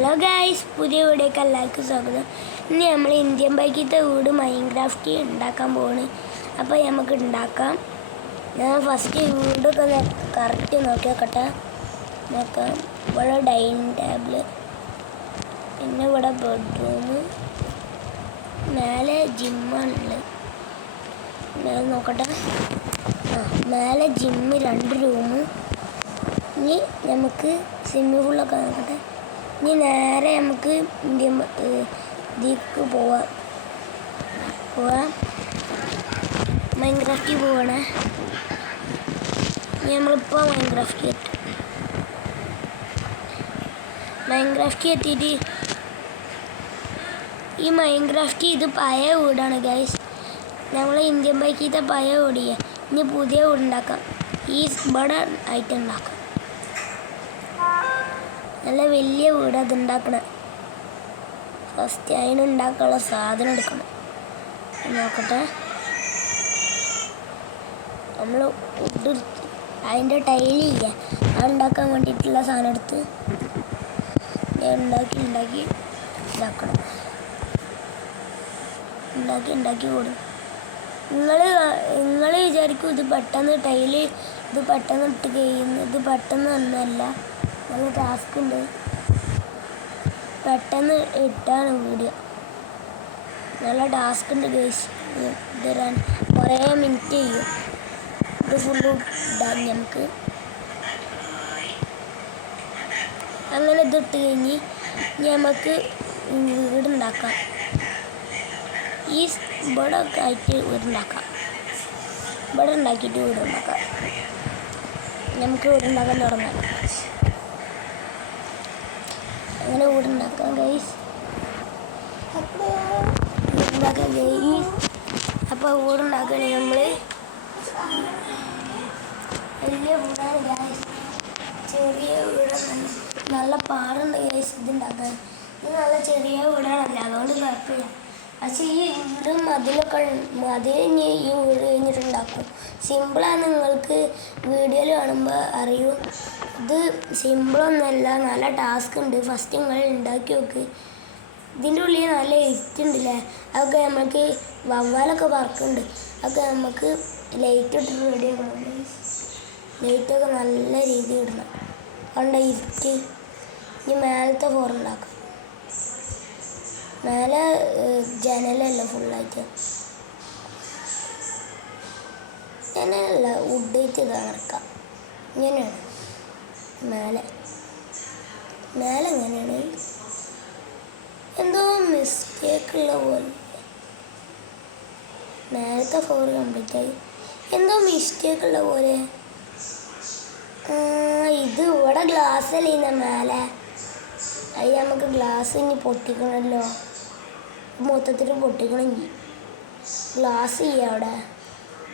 Hello guys, പുതിയ വീഡിയോക്ക് എല്ലാവർക്കും സ്വാഗതം. ഇന്ന് നമ്മൾ ഇന്ത്യൻ ബൈക്കിൻ്റെ വീട് മൈൻക്രാഫ്റ്റ് ഉണ്ടാക്കാൻ പോവാണ്. അപ്പോൾ നമുക്ക് ഉണ്ടാക്കാം. ഞാൻ ഫസ്റ്റ് വീടൊക്കെ കറക്റ്റ് നോക്കിയോക്കട്ടെ. നോക്കാം. ഇവിടെ ഡൈനിങ് ടേബിൾ, പിന്നെ ഇവിടെ ബെഡ്റൂം, മേലെ ജിമ്മാണുള്ളത്. മേലെ നോക്കട്ടെ. മേലെ ജിമ്മ് 2 റൂം. ഇനി നമുക്ക് സ്വിമ്മിംഗ് പൂളൊക്കെ നോക്കട്ടെ. ഇനി നേരെ നമുക്ക് ഇതിലേക്ക് പോവാം. മൈൻക്രാഫ്റ്റിൽ പോവാണ്. ഇനി നമ്മളിപ്പോൾ മൈൻക്രാഫ്റ്റിൽ എത്തിയിട്ട് ഈ മൈൻക്രാഫ്റ്റ് ഇത് പഴയ വീടാണ് ഗൈസ്. നമ്മൾ ഇന്ത്യൻ ബൈക്കിൻ്റെ പഴയ വീടില്ല. ഇനി പുതിയ വീടുണ്ടാക്കാം. ഈ ഇവിടെ ആയിട്ട് ഉണ്ടാക്കാം. നല്ല വലിയ വീട് അത് ഉണ്ടാക്കണം. ഫസ്റ്റ് അതിനുണ്ടാക്കാനുള്ള സാധനം എടുക്കണം. നോക്കട്ടെ. നമ്മൾ വുഡ് അതിൻ്റെ ടൈലില്ല, അത് ഉണ്ടാക്കാൻ വേണ്ടിയിട്ടുള്ള സാധനം എടുത്ത് ഉണ്ടാക്കി ഇതാക്കണം. ഉണ്ടാക്കി കൊടുക്കും. നിങ്ങൾ വിചാരിക്കും ഇത് പെട്ടെന്ന് ടൈല് ഇത് പെട്ടെന്ന് ഇട്ട് കഴിയുന്നു. ഇത് പെട്ടെന്ന് ഒന്നല്ല, നല്ല ടാസ്ക് ഉണ്ട്. പെട്ടെന്ന് ഇട്ടാണ് വീഡിയോ. നല്ല ടാസ്ക് ഉണ്ട് ഗൈസ്. ഇടാൻ കുറേ മിനിറ്റ് ചെയ്യും. ഇത് ഫുള്ള് ഇടാൻ നമുക്ക്. അങ്ങനെ ഇതിട്ട് കഴിഞ്ഞ് നമുക്ക് വീടുണ്ടാക്കാം. ഈ ഇവിടെ ഒക്കെ ആയിട്ട് വീടുണ്ടാക്കാം. ഇവിടെ ഉണ്ടാക്കിയിട്ട് വീടുണ്ടാക്കാം. നമുക്ക് വീടുണ്ടാക്കാൻ തുടങ്ങാം. അങ്ങനെ വീടുണ്ടാക്കാം ഗൈസ്. അപ്പോൾ വീടുണ്ടാക്കണേ നമ്മൾ വലിയ വീടാണ് ഗൈസ്. ചെറിയ വീടാണ്. നല്ല പാടുണ്ട് ഗൈസ് ഇതുണ്ടാക്കാൻ. ഇത് നല്ല ചെറിയ വീടാണല്ല, അതുകൊണ്ട് കുഴപ്പമില്ല. പക്ഷേ ഈ വീടും അതിൽ ഇനി ഈ വീട് കഴിഞ്ഞിട്ടുണ്ടാക്കും. സിമ്പിളാണ്, നിങ്ങൾക്ക് വീഡിയോയിൽ കാണുമ്പോൾ അറിയൂ. ഇത് സിമ്പിളൊന്നുമല്ല, നല്ല ടാസ്ക് ഉണ്ട്. ഫസ്റ്റ് നിങ്ങൾ ഉണ്ടാക്കി നോക്ക്. ഇതിൻ്റെ ഉള്ളിൽ നല്ല ഇരുട്ടുണ്ടല്ലേ, അതൊക്കെ നമുക്ക് വവ്വാലൊക്കെ പറക്കുന്നുണ്ട്. അതൊക്കെ നമുക്ക് ലൈറ്റ് ഇട്ടിട്ട് റെഡി ആക്കണം. ലൈറ്റൊക്കെ നല്ല രീതിയിൽ ഇടണം. കണ്ട ഇരുട്ട്. ഇനി മേലത്തെ ഫ്ലോർ ഉണ്ടാക്കാം. മേലെ ജനലല്ല, ഫുള്ളായിട്ട് ജനലല്ല, വുഡായിട്ട് തകർക്കാം. ഇങ്ങനെയാണ് മേലെ എങ്ങനെയാണ് എന്തോ മിസ്റ്റേക്കുള്ള പോലെ. മേലത്തെ ഫ്ലോർ കംപ്ലീറ്റ് ആയി, എന്തോ മിസ്റ്റേക്കുള്ള പോലെ. ഇത് ഇവിടെ ഗ്ലാസ് അല്ലേ ഇന്ന മേലെ. അത് നമുക്ക് ഗ്ലാസ് ഇനി പൊട്ടിക്കണമല്ലോ. മൊത്തത്തിൽ പൊട്ടിക്കണമെങ്കിൽ ഗ്ലാസ് ചെയ്യാം അവിടെ.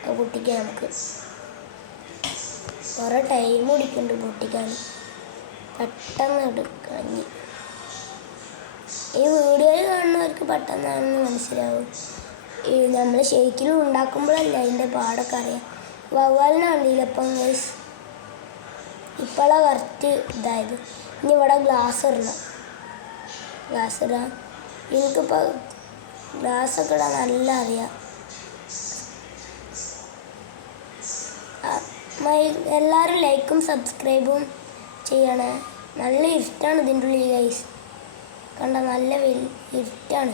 അത് പൊട്ടിക്കാൻ നമുക്ക് കുറേ ടൈം പിടിക്കുന്നുണ്ട് പൊട്ടിക്കാൻ. പെട്ടെന്ന് എടുക്കാൻ ഈ വീഡിയോയിൽ കാണുന്നവർക്ക് പെട്ടെന്നാണെന്ന് മനസ്സിലാവും. ഈ നമ്മൾ ശരിക്കും ഉണ്ടാക്കുമ്പോഴല്ല അതിൻ്റെ പാടൊക്കെ അറിയാം. വവ്വാലിനെ കണ്ടില്ല ഇപ്പം ഗൈസ്. ഇപ്പോഴാണ് കറക്റ്റ് ഇതായത്. ഇനി ഇവിടെ ഗ്ലാസ് ഇടണം. എനിക്കിപ്പോൾ ഗ്ലാസ്സൊക്കെ ഇടാൻ നല്ല അറിയാം. എല്ലാവരും ലൈക്കും സബ്സ്ക്രൈബും ചെയ്യണേ. നല്ല ഇരുട്ടാണ് ഇതിൻ്റെ ഉള്ളിൽ ഗൈസ്. കണ്ട നല്ല ഇരുട്ടാണ്,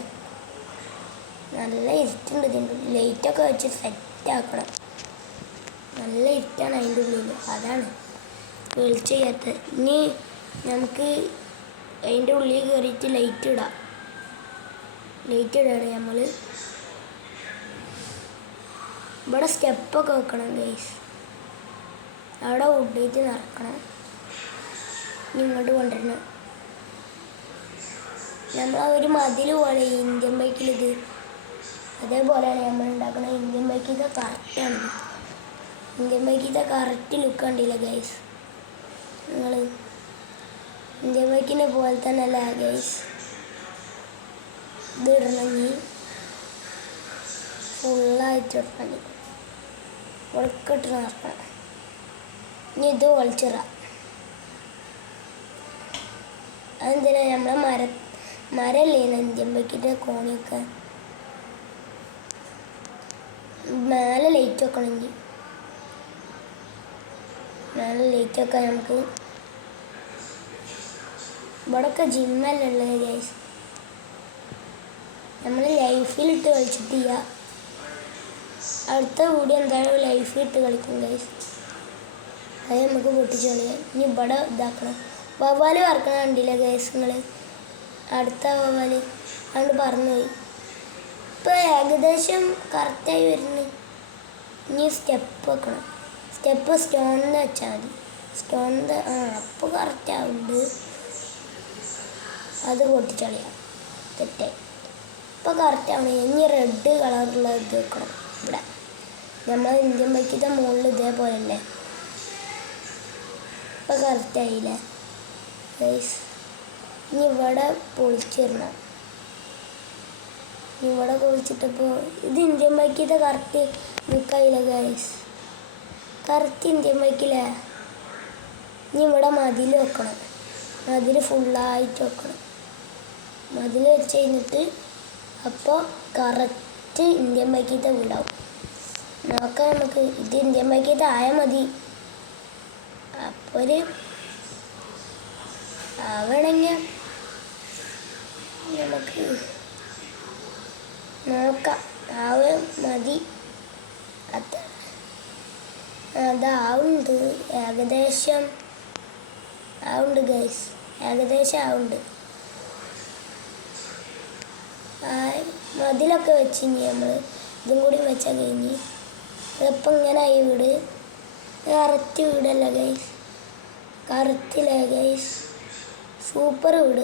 നല്ല ഇരുട്ടുണ്ട് ഇതിൻ്റെ ഉള്ളിൽ. ലൈറ്റൊക്കെ വെച്ച് സെറ്റാക്കണം. നല്ല ഇരുട്ടാണ് അതിൻ്റെ ഉള്ളിൽ, അതാണ് വെളിച്ചം ചെയ്യാത്തത്. ഇനി നമുക്ക് അതിൻ്റെ ഉള്ളിൽ കയറിയിട്ട് ലൈറ്റ് ഇടാം. ലൈറ്റ് ഇടാണ് നമ്മൾ. ഇവിടെ സ്റ്റെപ്പൊക്കെ വെക്കണം ഗൈസ്. അവിടെ വുഡായിട്ട് നിറക്കണം. ഇങ്ങോട്ട് കൊണ്ടുവരണം. നമ്മൾ ഒരു മതിൽ പോലെ ഇന്ത്യൻ ബൈക്കിലിത് അതേപോലെയാണ് നമ്മൾ ഉണ്ടാക്കുന്നത്. ഇന്ത്യൻ ബൈക്കിൻ്റെ കറക്റ്റാണ്. ഇന്ത്യൻ ബൈക്കിൻ്റെ കറക്റ്റ് ലുക്ക് കണ്ടില്ല ഗൈസ്. നിങ്ങൾ ഇന്ത്യൻ ബൈക്കിനെ പോലെ തന്നെ അല്ല ഗൈസ്. ഇത് ഇടണമെങ്കിൽ ഫുള്ളായിട്ട് ഇടണം. ഉറക്കിട്ട് നടക്കണം. ഇനി ഇത് വലിച്ചിടാം. അതെന്തിനാ നമ്മളെ മരല്ലേ ഇന്ത്യൻ ബൈക്കിൻ്റെ കോണിയൊക്കെ മേലെ ലൈറ്റ് വെക്കണമെങ്കിൽ മേലെ ലൈറ്റ് വെക്കാൻ നമുക്ക് ഇവിടെയൊക്കെ ജിമ്മല്ലേ ഉള്ളത് ഗൈസ്. നമ്മൾ ലൈഫിലിട്ട് കളിച്ചിട്ടില്ല. അടുത്ത കൂടി എന്തായാലും ലൈഫിലിട്ട് കളിക്കും ഗൈസ്. അത് നമുക്ക് പൊട്ടിച്ച് കളിയാം. ഇനി ഇവിടെ ഇതാക്കണം. വവ്വാല് വറക്കണം കണ്ടില്ല ഗൈസ് നിങ്ങൾ. അടുത്ത വവ്വാല് അതുകൊണ്ട് പറന്നുപോയി. ഇപ്പോൾ ഏകദേശം കറക്റ്റായി വരുന്നു. ഇനി സ്റ്റെപ്പ് വെക്കണം. സ്റ്റെപ്പ് സ്റ്റോണിന് വെച്ചാൽ മതി. സ്റ്റോണിൻ്റെ അപ്പോൾ കറക്റ്റാവുണ്ട്. അത് പൊട്ടിച്ചളിയാം. തെറ്റായി. ഇപ്പോൾ കറക്റ്റാണ്. ഇനി റെഡ് കളറുള്ള ഇത് വെക്കണം. ഇവിടെ നമ്മൾ ഇന്ത്യൻ ബൈക്കിൻ്റെ മുകളിൽ ഇതേപോലെ അല്ലേ. ഇപ്പോൾ കറക്റ്റായില്ലേ ഗൈസ്. ഇനി ഇവിടെ പൊളിച്ചിടണം. ഇവിടെ പൊളിച്ചിട്ടപ്പോൾ ഇത് ഇന്ത്യൻ ബൈക്കിൻ്റെ കറക്റ്റ് നിൽക്കായില്ല ഗൈസ്. കറക്റ്റ് ഇന്ത്യൻ ബൈക്കില്ലേ. ഇനി ഇവിടെ മതിൽ വെക്കണം. മതിൽ ഫുള്ളായിട്ട് വെക്കണം. മതിൽ വെച്ച് കഴിഞ്ഞിട്ട് അപ്പോൾ കറക്റ്റ് ഇന്ത്യൻ ബൈക്കിൻ്റെ വീടാവും. നോക്കാം നമുക്ക്. ഇത് ഇന്ത്യൻ ബൈക്കിൻ്റെ ആയാൽ മതി. അപ്പോൾ ആവണമെങ്കിൽ നമുക്ക് നോക്കാം. മതി. അതാവുണ്ട്. ഏകദേശം ആവുണ്ട് ഗൈസ്. ഏകദേശം ആവുണ്ട്. മതിലൊക്കെ വെച്ചിനി നമ്മൾ. ഇതും കൂടി വെച്ചാൽ കഴിഞ്ഞ്. ഇപ്പം ഇങ്ങനെ ആയി വീട്. കറക്റ്റ് വീടല്ല ഗൈസ്. കറക്റ്റില്ലേ ഗൈസ്. സൂപ്പർ വീട്.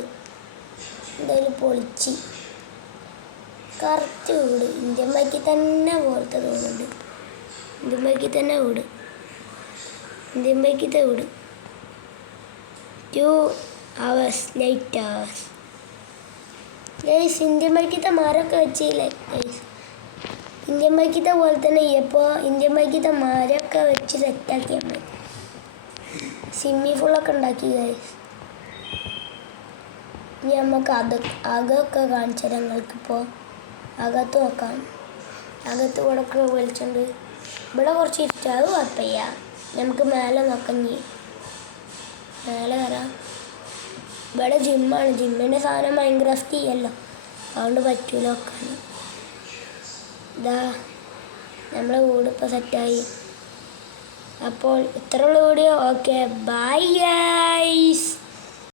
എന്തായാലും പൊളിച്ച് കറക്റ്റ് വീട്. ഇന്ത്യൻ ബൈക്കിൽ തന്നെ പോലത്തെ തോന്നുന്നുണ്ട്. ഇന്ത്യൻ ബൈക്കിൽ തന്നെ വീട്. ഇന്ത്യൻ ബൈക്കിൻ്റെ വീട്. 2 hours later. ഗൈസ് ഇന്ത്യൻ ബൈക്കിൻ്റെ മരമൊക്കെ വെച്ചില്ലേ ഗൈസ്. ഇന്ത്യൻ ബൈക്കിൻ്റെ പോലെ തന്നെ ഇപ്പോൾ ഇന്ത്യൻ ബൈക്കിൻ്റെ മരമൊക്കെ വെച്ച് സെറ്റാക്കിയാൽ മതി. സ്വിമ്മിങ് പൂളൊക്കെ ഉണ്ടാക്കി ഗൈസ്. ഇനി നമുക്ക് അകമൊക്കെ കാണിച്ചു തരാം ഞങ്ങൾക്കിപ്പോൾ. അകത്ത് നോക്കാം. അകത്ത് ഇവിടെ ഒക്കെ വലിച്ചുണ്ട്. ഇവിടെ കുറച്ച് ഇഷ്ടം കുഴപ്പമില്ല. നമുക്ക് മേലെ നോക്കാം. ഇനി മേലെ വരാം. ഇവിടെ ജിമ്മാണ്. ജിമ്മിൻ്റെ സാധനം മൈൻക്രാഫ്റ്റ് ചെയ്യല്ലോ. അതുകൊണ്ട് പറ്റൂല നോക്കാൻ. ഇതാ നമ്മളെ വീട് ഇപ്പോൾ സെറ്റായി. അപ്പോൾ ഇത്രയുള്ള വീഡിയോ. Okay bye guys.